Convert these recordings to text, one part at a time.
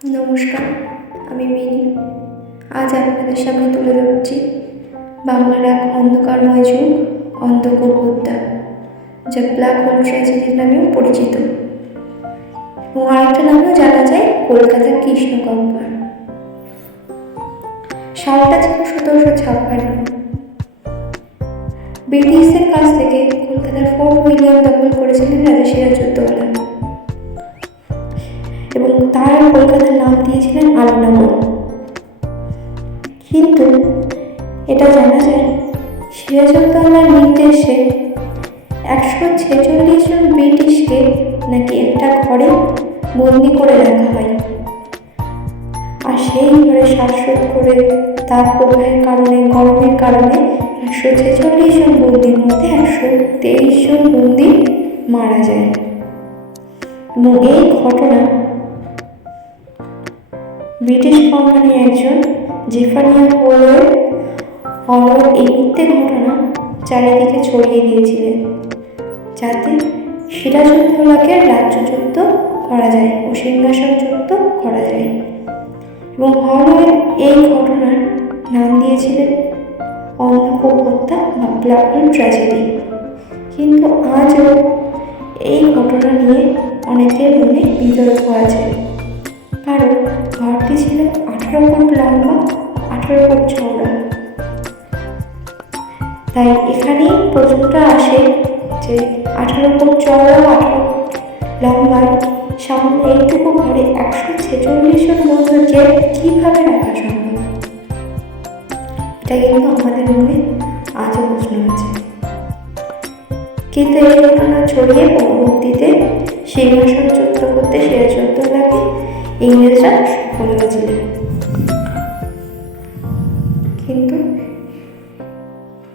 নমস্কার, আমি মিনি। আজ আপনাদের সামনে তুলে ধরছি বাংলার এক অন্ধকারময় যুগ, অন্ধকূপ হত্যা যা ব্ল্যাক হোল ট্র্যাজেডি নামেও পরিচিত। এবং আরেকটা নামেও জানা যায় কলকাতার কৃষ্ণগঙ্গার। সালটা ছিল সতেরোশো ছাপ্পান্ন। ব্রিটিশদের কাছ থেকে কলকাতার ফোর্ট উইলিয়াম দখল করেছিলেন রাজা সিরাজউদ্দৌলা। এবং তার কলকাতার নাম দিয়েছিলেন আলমনগর কিন্তু এটা জানা যায় সিরাজউদ্দৌলার নির্দেশে একশো ছেচল্লিশ জন ব্রিটিশকে নাকি একটা ঘরে বন্দি করে রাখা হয়। আর সেই ঘরে শ্বাসরোধ করে তার প্রবাহের কারণে, গরমের কারণে একশো ছেচল্লিশ জন বন্দির মধ্যে একশো তেইশ জন বন্দি মারা যায়। এবং এই ঘটনা ব্রিটিশ কোম্পানি একজন জেফানিয়া হোলোর হলোর এই মিথ্যে ঘটনা চারিদিকে ছড়িয়ে দিয়েছিলেন, যাতে সিরাজউদ্দৌলাকে রাজ্যচ্যুত করা যায় ও সিংহাসনচ্যুত করা যায়। এবং হলওয়ের এই ঘটনার নাম দিয়েছিলেন অন্ধকূপ হত্যা বা ব্ল্যাক ট্র্যাজেডি। কিন্তু আজও এই ঘটনা নিয়ে অনেকের মনে বিতর্ক আছে। কারণ ঘরটি ছিল আঠারো ফুট লম্বা, আঠারো ফুট চওড়া। তাই এখানেই প্রশ্নটা আসে যে আঠারো ফুট চওড়া আঠারো লম্বায় সামনে এইটুকু ঘরে একশো ছেচল্লিশ জন বন্ধুকে কীভাবে রাখা সম্ভব? এটা কিন্তু আমাদের মনে আজও প্রশ্ন আছে। কিন্তু এই ঘটনা ছড়িয়ে পরবর্তীতে সিংহাসন যুক্ত করতে সিরাজউদ্দৌলাকে ইংরেজরা সফল গেছিলেন কিন্তু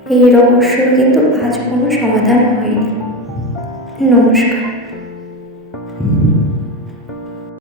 এই রহস্য কিন্তু আজ কোনো সমাধান হয়নি। নমস্কার।